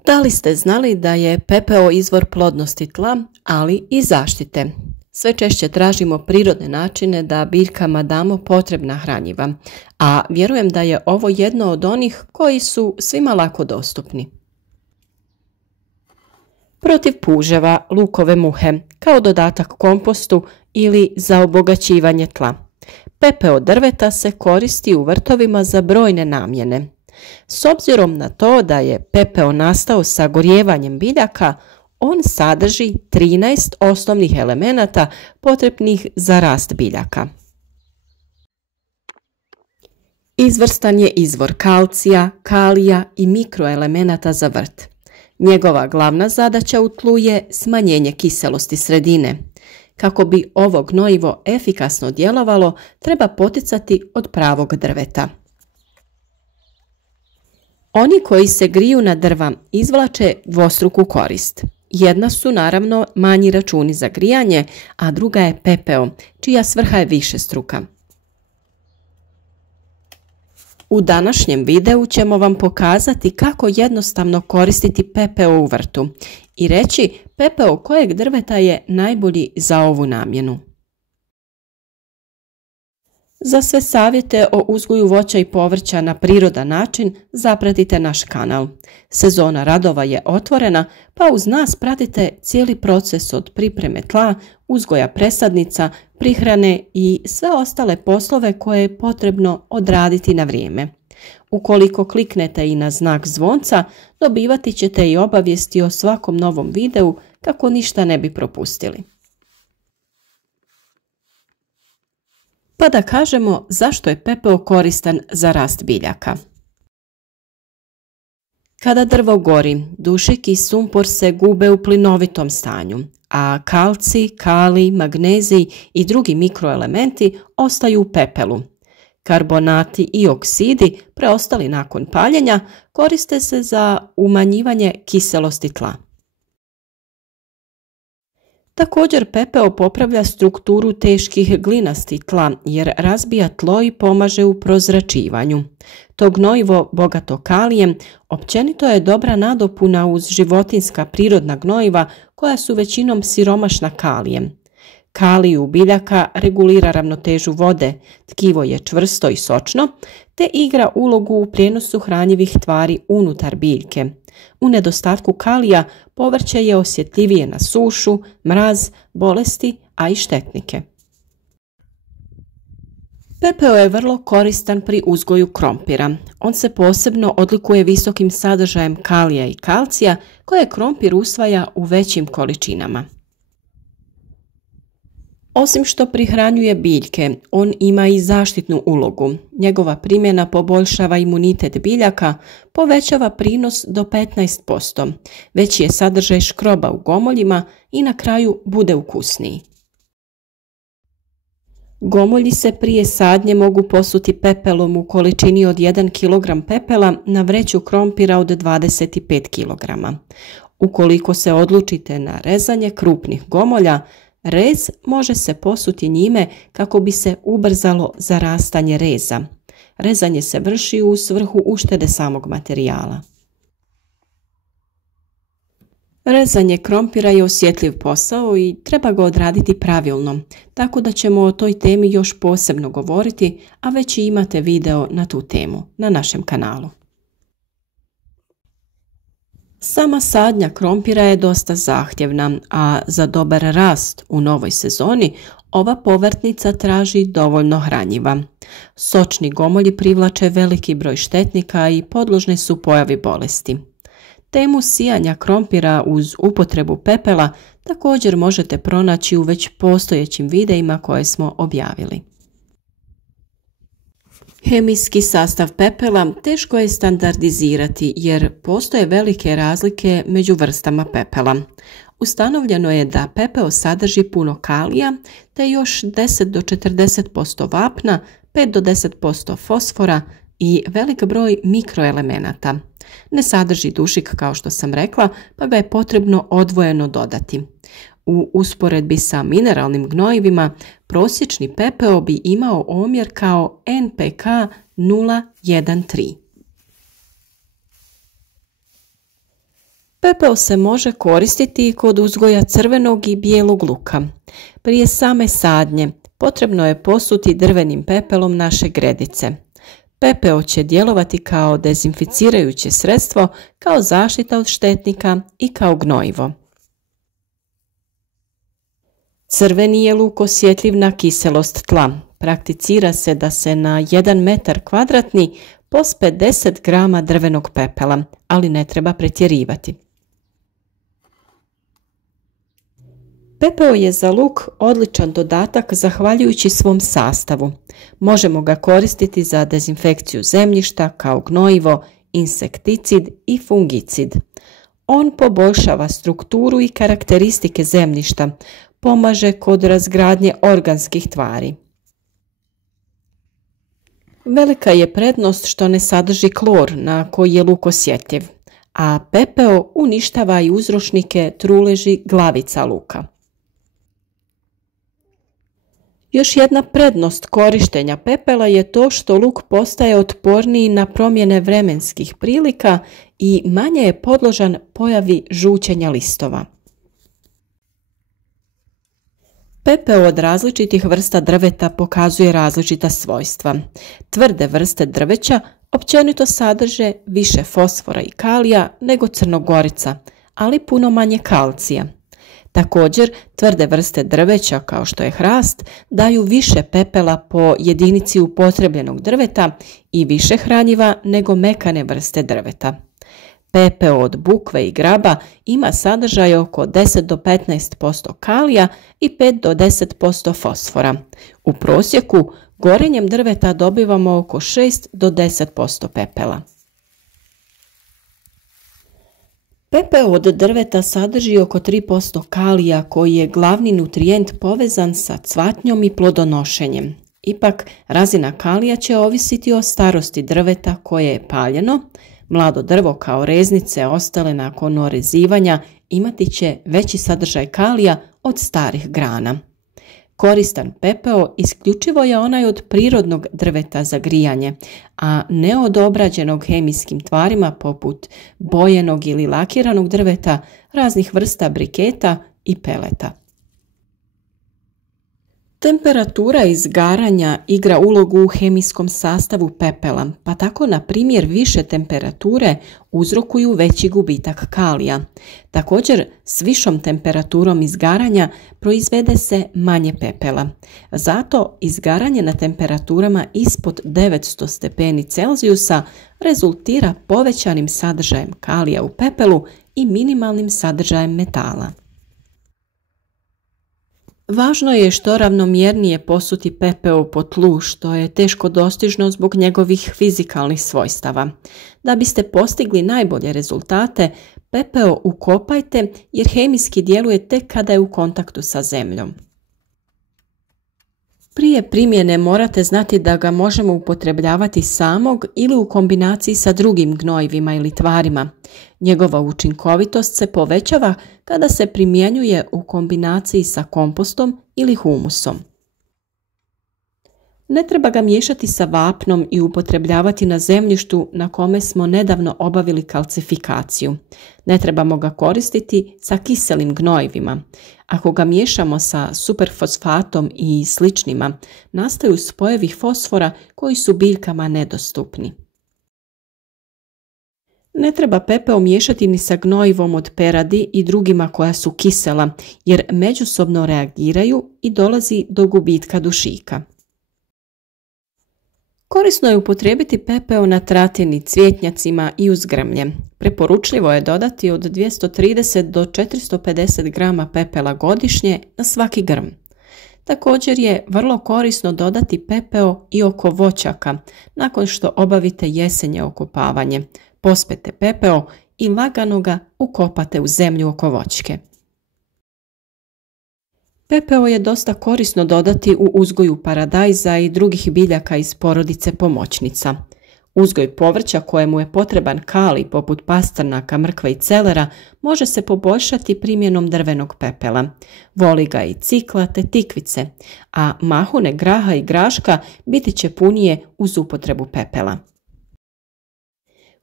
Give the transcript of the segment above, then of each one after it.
Da li ste znali da je pepeo izvor plodnosti tla, ali i zaštite? Sve češće tražimo prirodne načine da biljkama damo potrebna hranjiva, a vjerujem da je ovo jedno od onih koji su svima lako dostupni. Protiv puževa, lukove muhe, kao dodatak kompostu ili za obogaćivanje tla. Pepeo drveta se koristi u vrtovima za brojne namjene. S obzirom na to da je pepeo nastao sagorijevanjem biljaka, on sadrži 13 osnovnih elemenata potrebnih za rast biljaka. Izvrstan je izvor kalcija, kalija i mikroelemenata za vrt. Njegova glavna zadaća u tlu je smanjenje kiselosti sredine. Kako bi ovo gnojivo efikasno djelovalo, treba poticati od pravog drveta. Oni koji se griju na drva izvlače dvostruku korist. Jedna su naravno manji računi za grijanje, a druga je pepeo, čija svrha je višestruka. U današnjem videu ćemo vam pokazati kako jednostavno koristiti pepeo u vrtu i reći pepeo kojeg drveta je najbolji za ovu namjenu. Za sve savjete o uzgoju voća i povrća na prirodan način zapratite naš kanal. Sezona radova je otvorena, pa uz nas pratite cijeli proces od pripreme tla, uzgoja presadnica, prihrane i sve ostale poslove koje je potrebno odraditi na vrijeme. Ukoliko kliknete i na znak zvonca, dobivati ćete i obavijesti o svakom novom videu kako ništa ne bi propustili. Pa da kažemo zašto je pepeo koristan za rast biljaka. Kada drvo gori, dušik i sumpor se gube u plinovitom stanju, a kalcij, kalij, magnezij i drugi mikroelementi ostaju u pepelu. Karbonati i oksidi, preostali nakon paljenja, koriste se za umanjivanje kiselosti tla. Također pepeo popravlja strukturu teških glinastih tla jer razbija tlo i pomaže u prozračivanju. To gnojivo bogato kalijem općenito je dobra nadopuna uz životinjska prirodna gnojiva koja su većinom siromašna kalijem. Kalij u biljaka regulira ravnotežu vode, tkivo je čvrsto i sočno, te igra ulogu u prijenosu hranjivih tvari unutar biljke. U nedostatku kalija povrće je osjetljivije na sušu, mraz, bolesti, a i štetnike. Pepeo je vrlo koristan pri uzgoju krompira. On se posebno odlikuje visokim sadržajem kalija i kalcija koje krompir usvaja u većim količinama. Osim što prihranjuje biljke, on ima i zaštitnu ulogu. Njegova primjena poboljšava imunitet biljaka, povećava prinos do 15%, veći je sadržaj škroba u gomoljima i na kraju bude ukusniji. Gomolji se prije sadnje mogu posuti pepelom u količini od 1 kg pepela na vreću krompira od 25 kg. Ukoliko se odlučite na rezanje krupnih gomolja, rez može se posuti njime kako bi se ubrzalo zarastanje reza. Rezanje se vrši u svrhu uštede samog materijala. Rezanje krompira je osjetljiv posao i treba ga odraditi pravilno, tako da ćemo o toj temi još posebno govoriti, a već i imate video na tu temu na našem kanalu. Sama sadnja krompira je dosta zahtjevna, a za dobar rast u novoj sezoni ova povrtnica traži dovoljno hranjiva. Sočni gomolji privlače veliki broj štetnika i podložni su pojavi bolesti. Temu sijanja krompira uz upotrebu pepela također možete pronaći u već postojećim videima koje smo objavili. Hemijski sastav pepela teško je standardizirati jer postoje velike razlike među vrstama pepela. Ustanovljeno je da pepeo sadrži puno kalija te još 10 do 40% vapna, 5 do 10% fosfora i velik broj mikroelemenata. Ne sadrži dušik kao što sam rekla, pa ga je potrebno odvojeno dodati. U usporedbi sa mineralnim gnojivima, prosječni pepeo bi imao omjer kao NPK 0,13. Pepeo se može koristiti i kod uzgoja crvenog i bijelog luka. Prije same sadnje potrebno je posuti drvenim pepelom naše gredice. Pepeo će djelovati kao dezinficirajuće sredstvo, kao zaštita od štetnika i kao gnojivo. Crveni je luk osjetljiv na kiselost tla. Prakticira se da se na 1 metar kvadratni pospe 10 grama drvenog pepela, ali ne treba pretjerivati. Pepeo je za luk odličan dodatak zahvaljujući svom sastavu. Možemo ga koristiti za dezinfekciju zemljišta kao gnojivo, insekticid i fungicid. On poboljšava strukturu i karakteristike zemljišta, pomaže kod razgradnje organskih tvari. Velika je prednost što ne sadrži klor na koji je luk osjetljiv, a pepeo uništava i uzročnike truleži glavica luka. Još jedna prednost korištenja pepela je to što luk postaje otporniji na promjene vremenskih prilika i manje je podložan pojavi žućenja listova. Pepeo od različitih vrsta drveta pokazuje različita svojstva. Tvrde vrste drveća općenito sadrže više fosfora i kalija nego crnogorica, ali puno manje kalcija. Također, tvrde vrste drveća kao što je hrast daju više pepela po jedinici upotrebljenog drveta i više hranjiva nego mekane vrste drveta. Pepeo od bukve i graba ima sadržaj oko 10 do 15% kalija i 5 do 10% fosfora. U prosjeku gorenjem drveta dobivamo oko 6 do 10% pepela. Pepeo od drveta sadrži oko 3% kalija koji je glavni nutrijent povezan sa cvatnjom i plodonošenjem. Ipak, razina kalija će ovisiti o starosti drveta koje je paljeno. Mlado drvo kao reznice ostale nakon orezivanja imati će veći sadržaj kalija od starih grana. Koristan pepeo isključivo je onaj od prirodnog drveta za grijanje, a ne od obrađenog hemijskim tvarima poput bojenog ili lakiranog drveta, raznih vrsta briketa i peleta. Temperatura izgaranja igra ulogu u hemijskom sastavu pepela, pa tako na primjer više temperature uzrokuju veći gubitak kalija. Također, s višom temperaturom izgaranja proizvede se manje pepela. Zato izgaranje na temperaturama ispod 900 stepeni Celzijusa rezultira povećanim sadržajem kalija u pepelu i minimalnim sadržajem metala. Važno je što ravnomjernije posuti pepeo po tlu, što je teško dostižno zbog njegovih fizikalnih svojstava. Da biste postigli najbolje rezultate, pepeo ukopajte jer hemijski djeluje tek kada je u kontaktu sa zemljom. Prije primjene morate znati da ga možemo upotrebljavati samog ili u kombinaciji sa drugim gnojivima ili tvarima. Njegova učinkovitost se povećava kada se primjenjuje u kombinaciji sa kompostom ili humusom. Ne treba ga miješati sa vapnom i upotrebljavati na zemljištu na kome smo nedavno obavili kalcifikaciju. Ne trebamo ga koristiti sa kiselim gnojivima. Ako ga miješamo sa superfosfatom i sličnima, nastaju spojevi fosfora koji su biljkama nedostupni. Ne treba pepeo miješati ni sa gnojivom od peradi i drugima koja su kisela, jer međusobno reagiraju i dolazi do gubitka dušika. Korisno je upotrijebiti pepeo na tratini, cvjetnjacima i uz grmlje. Preporučljivo je dodati od 230 do 450 grama pepela godišnje na svaki grm. Također je vrlo korisno dodati pepeo i oko voćaka nakon što obavite jesenje okopavanje. Pospete pepeo i lagano ga ukopate u zemlju oko voćke. Pepeo je dosta korisno dodati u uzgoju paradajza i drugih biljaka iz porodice pomoćnica. Uzgoj povrća kojemu je potreban kalij poput pastrnaka, mrkve i celera može se poboljšati primjenom drvenog pepela. Voli ga i cikla te tikvice, a mahune graha i graška biti će punije uz upotrebu pepela.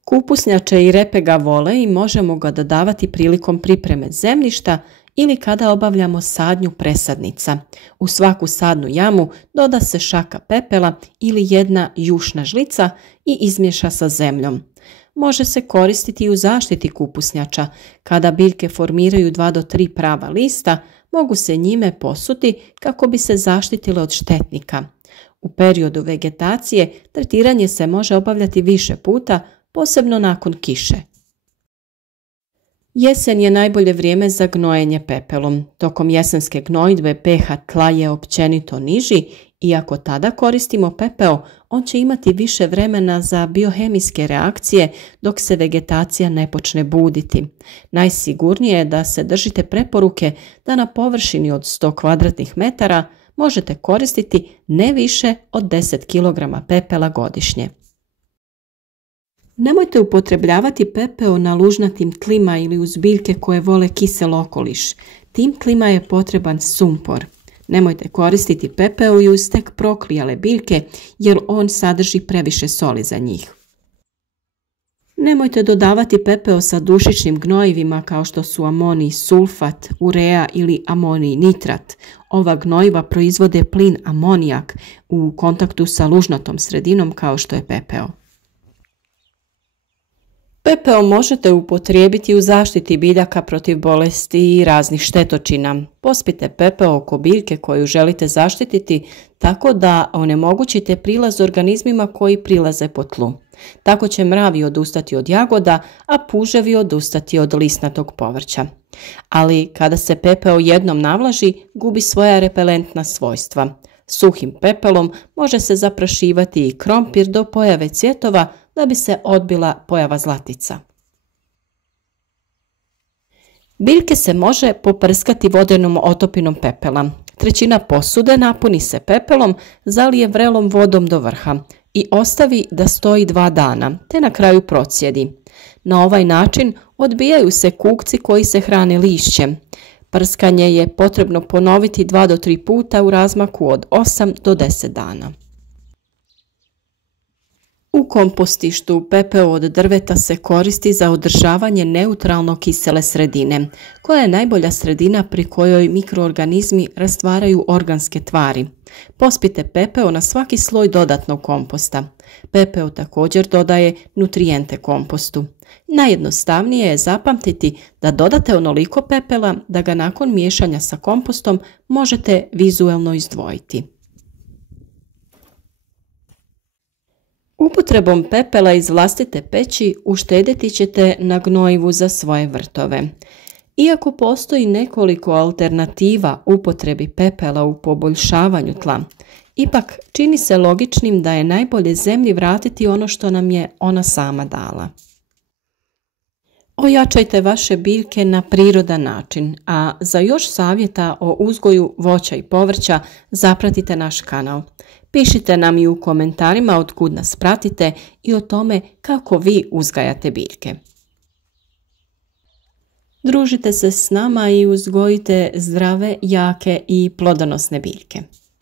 Kupusnjače i repe ga vole i možemo ga dodavati prilikom pripreme zemljišta ili kada obavljamo sadnju presadnica. U svaku sadnu jamu doda se šaka pepela ili jedna jušna žlica i izmiješa sa zemljom. Može se koristiti i u zaštiti kupusnjača. Kada biljke formiraju 2 do 3 prava lista, mogu se njime posuti kako bi se zaštitile od štetnika. U periodu vegetacije tretiranje se može obavljati više puta, posebno nakon kiše. Jesen je najbolje vrijeme za gnojenje pepelom. Tokom jesenske gnojidbe pH tla je općenito niži i ako tada koristimo pepeo, on će imati više vremena za biohemijske reakcije dok se vegetacija ne počne buditi. Najsigurnije je da se držite preporuke da na površini od 100 kvadratnih metara možete koristiti ne više od 10 kg pepela godišnje. Nemojte upotrebljavati pepeo na lužnatim tlima ili uz biljke koje vole kisel okoliš. Tim tlima je potreban sumpor. Nemojte koristiti pepeo i uz tek proklijale biljke jer on sadrži previše soli za njih. Nemojte dodavati pepeo sa dušičnim gnojivima kao što su amonij sulfat, urea ili amonij nitrat. Ova gnojiva proizvode plin amonijak u kontaktu sa lužnatom sredinom kao što je pepeo. Pepeo možete upotrijebiti u zaštiti biljaka protiv bolesti i raznih štetočina. Pospite pepeo oko biljke koju želite zaštititi tako da onemogućite prilaz organizmima koji prilaze po tlu. Tako će mravi odustati od jagoda, a puževi odustati od lisnatog povrća. Ali kada se pepeo jednom navlaži, gubi svoja repelentna svojstva. Suhim pepelom može se zaprašivati i krompir do pojave cvjetova da bi se odbila pojava zlatica. Biljke se može poprskati vodenom otopinom pepela. 1/3 posude napuni se pepelom, zalije vrelom vodom do vrha i ostavi da stoji 2 dana, te na kraju procijedi. Na ovaj način odbijaju se kukci koji se hrane lišćem. Prskanje je potrebno ponoviti 2 do 3 puta u razmaku od 8 do 10 dana. U kompostištu pepeo od drveta se koristi za održavanje neutralno kisele sredine, koja je najbolja sredina pri kojoj mikroorganizmi rastvaraju organske tvari. Pospite pepeo na svaki sloj dodatnog komposta. Pepeo također dodaje nutrijente kompostu. Najjednostavnije je zapamtiti da dodate onoliko pepela da ga nakon miješanja sa kompostom možete vizuelno izdvojiti. Upotrebom pepela iz vlastite peći uštedjeti ćete na gnojivu za svoje vrtove. Iako postoji nekoliko alternativa upotrebi pepela u poboljšavanju tla, ipak čini se logičnim da je najbolje zemlji vratiti ono što nam je ona sama dala. Ojačajte vaše biljke na prirodan način, a za još savjeta o uzgoju voća i povrća zapratite naš kanal. Pišite nam i u komentarima od kud nas pratite i o tome kako vi uzgajate biljke. Družite se s nama i uzgojite zdrave, jake i plodonosne biljke.